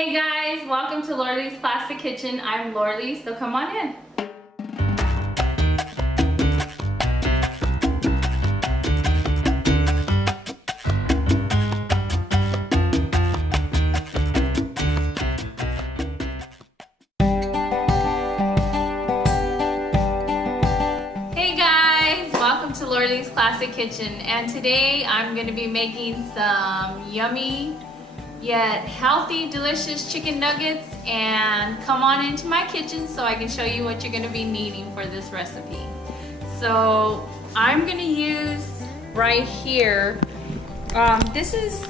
Hey guys, welcome to Lorley's Plastic Kitchen. I'm Lorley, so come on in. Hey guys, welcome to Lorley's Classic Kitchen, and today I'm going to be making some yummy yet healthy, delicious chicken nuggets. And come on into my kitchen so I can show you what you're going to be needing for this recipe. So I'm going to use right here, this is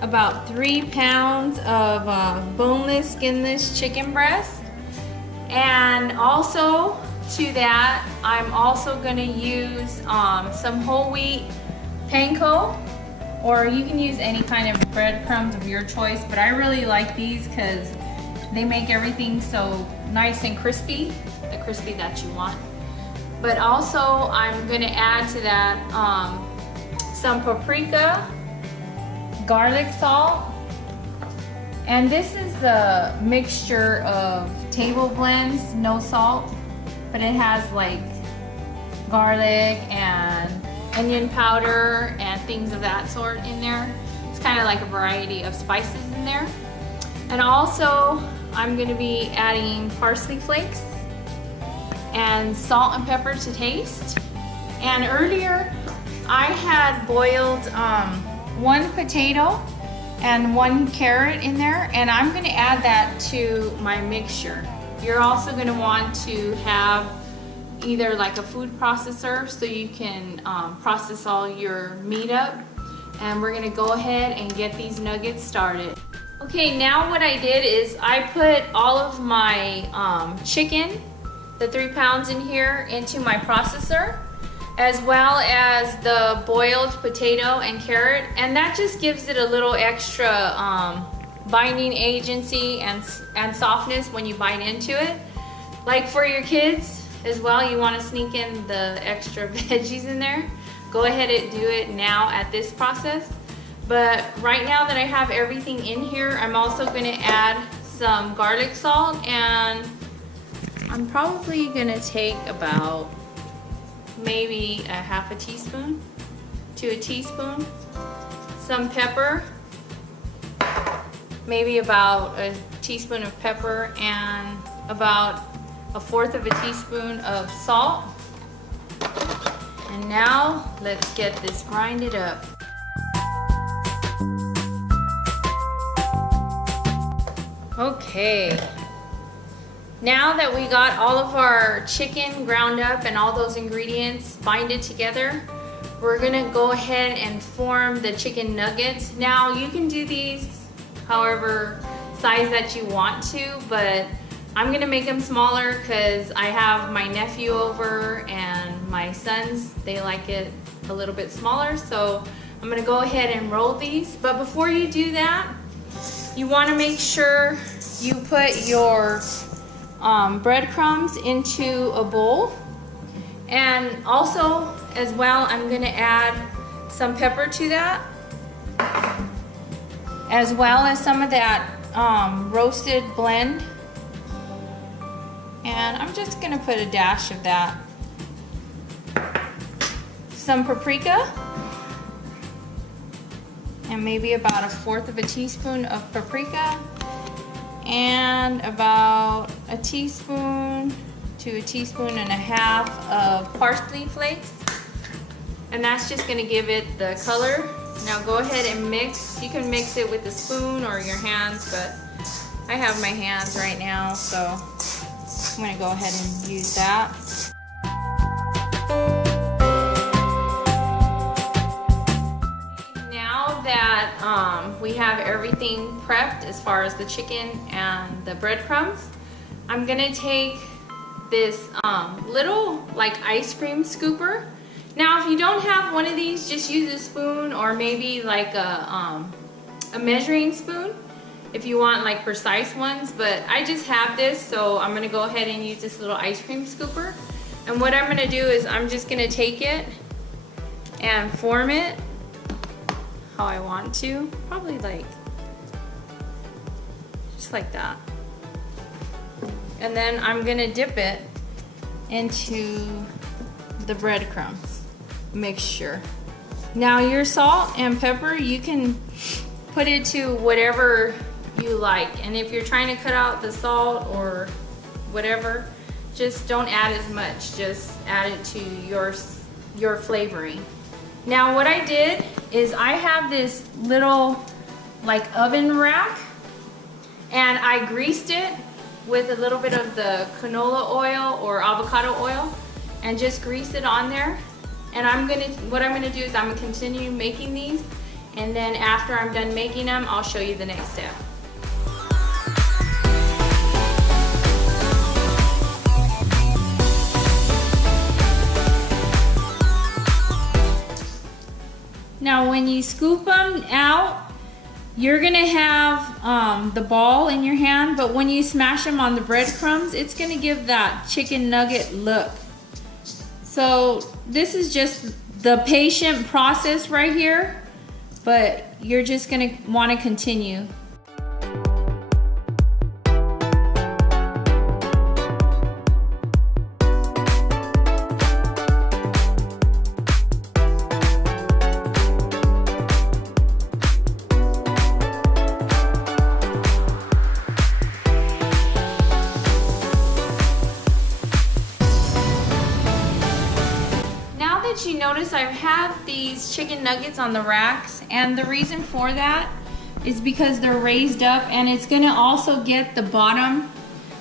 about 3 pounds of boneless, skinless chicken breast. And also to that, I'm also going to use some whole wheat panko, or you can use any kind of breadcrumbs of your choice, but I really like these because they make everything so nice and crispy, the crispy that you want. But also I'm going to add to that some paprika, garlic salt, and this is the mixture of table blends, no salt, but it has like garlic and onion powder and things of that sort in there. It's kind of like a variety of spices in there. And also I'm going to be adding parsley flakes and salt and pepper to taste. And earlier I had boiled 1 potato and 1 carrot in there, and I'm going to add that to my mixture. You're also going to want to have either like a food processor so you can process all your meat up. And we're gonna go ahead and get these nuggets started. Okay, now what I did is I put all of my chicken, the 3 pounds in here, into my processor, as well as the boiled potato and carrot, and that just gives it a little extra binding agency and softness when you bite into it. Like for your kids as well, you want to sneak in the extra veggies in there, go ahead and do it now at this process. But right now that I have everything in here, I'm also going to add some garlic salt, and I'm probably going to take about maybe a half a teaspoon to a teaspoon, some pepper, maybe about a teaspoon of pepper, and about 1/4 of a teaspoon of salt. And now let's get this grinded up. Okay, now that we got all of our chicken ground up and all those ingredients binded together, we're gonna go ahead and form the chicken nuggets. Now you can do these however size that you want to, but I'm gonna make them smaller because I have my nephew over and my sons, they like it a little bit smaller. So I'm gonna go ahead and roll these. But before you do that, you wanna make sure you put your breadcrumbs into a bowl. And also, as well, I'm gonna add some pepper to that, as well as some of that roasted blend. And I'm just gonna put a dash of that. Some paprika, and maybe about 1/4 of a teaspoon of paprika, and about a teaspoon to a teaspoon and a half of parsley flakes. And that's just gonna give it the color. Now go ahead and mix. You can mix it with a spoon or your hands, but I have my hands right now, so I'm going to go ahead and use that. Now that we have everything prepped as far as the chicken and the breadcrumbs, I'm going to take this little like ice cream scooper. Now if you don't have one of these, just use a spoon or maybe like a measuring spoon if you want like precise ones, but I just have this, so I'm gonna go ahead and use this little ice cream scooper. And what I'm gonna do is I'm just gonna take it and form it how I want to, probably like just like that. And then I'm gonna dip it into the breadcrumbs mixture. Now your salt and pepper, you can put it to whatever you like. And if you're trying to cut out the salt or whatever, just don't add as much, just add it to your flavoring. Now what I did is I have this little like oven rack, and I greased it with a little bit of the canola oil or avocado oil and just grease it on there. And what I'm gonna do is I'm gonna continue making these, and then after I'm done making them, I'll show you the next step. Now when you scoop them out, you're gonna have the ball in your hand, but when you smash them on the breadcrumbs, it's gonna give that chicken nugget look. So this is just the patient process right here, but you're just gonna wanna continue. You notice I have these chicken nuggets on the racks, and the reason for that is because they're raised up, and it's gonna also get the bottom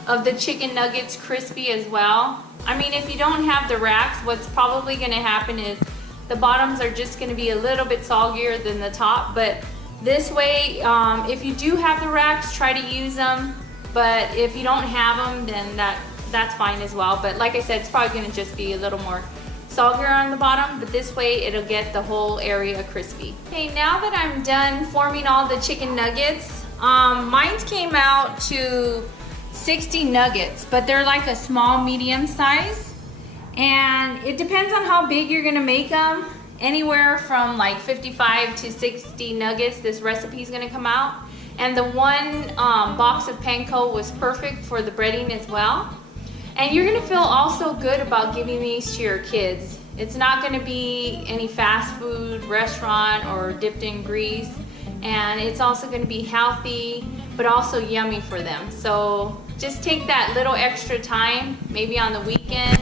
of the chicken nuggets crispy as well. I mean, if you don't have the racks, what's probably gonna happen is the bottoms are just gonna be a little bit soggier than the top, but this way, if you do have the racks, try to use them, but if you don't have them, then that's fine as well. But like I said, it's probably gonna just be a little more soggier on the bottom, but this way it'll get the whole area crispy. Okay, now that I'm done forming all the chicken nuggets, mine came out to 60 nuggets, but they're like a small medium size, and it depends on how big you're gonna make them. Anywhere from like 55 to 60 nuggets, this recipe is gonna come out. And the one box of panko was perfect for the breading as well. And you're gonna feel also good about giving these to your kids. It's not gonna be any fast food restaurant or dipped in grease. And it's also gonna be healthy, but also yummy for them. So just take that little extra time, maybe on the weekend.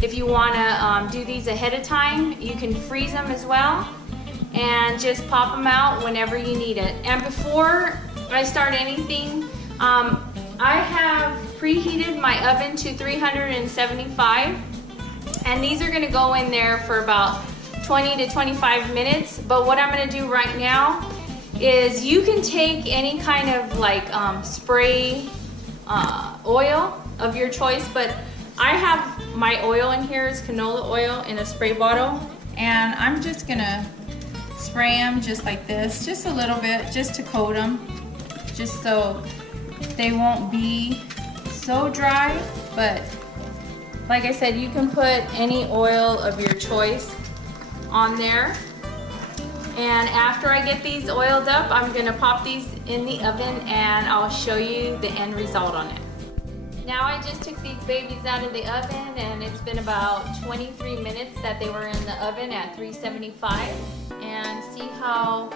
If you wanna do these ahead of time, you can freeze them as well. And just pop them out whenever you need it. And before I start anything, I have preheated my oven to 375, and these are gonna go in there for about 20 to 25 minutes. But what I'm gonna do right now is you can take any kind of like spray oil of your choice, but I have my oil in here, it's canola oil in a spray bottle, and I'm just gonna spray them just like this, just a little bit, just to coat them, just so they won't be so dry. But like I said, you can put any oil of your choice on there. And after I get these oiled up, I'm gonna pop these in the oven and I'll show you the end result on it. Now I just took these babies out of the oven, and it's been about 23 minutes that they were in the oven at 375. And see how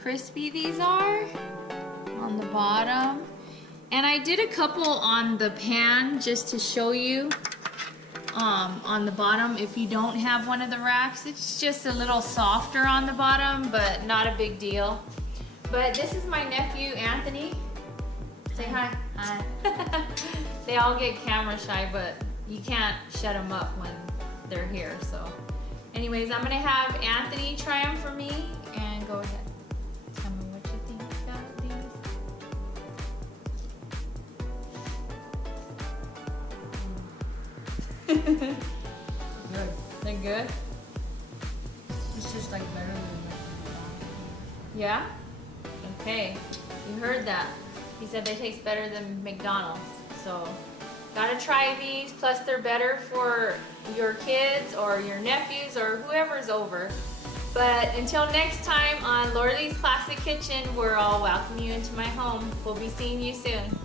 crispy these are on the bottom. And I did a couple on the pan just to show you on the bottom. If you don't have one of the racks, it's just a little softer on the bottom, but not a big deal. But this is my nephew, Anthony. Say hi. Hi. They all get camera shy, but you can't shut them up when they're here. So anyways, I'm gonna have Anthony try them for me, and go ahead. Tell me what you think about these. Good. They're good? It's just like better than Yeah? Okay, you heard that. He said they taste better than McDonald's. So, gotta try these, plus they're better for your kids or your nephews or whoever's over. But until next time on Laura Lee's Classic Kitchen, we're all welcome you into my home. We'll be seeing you soon.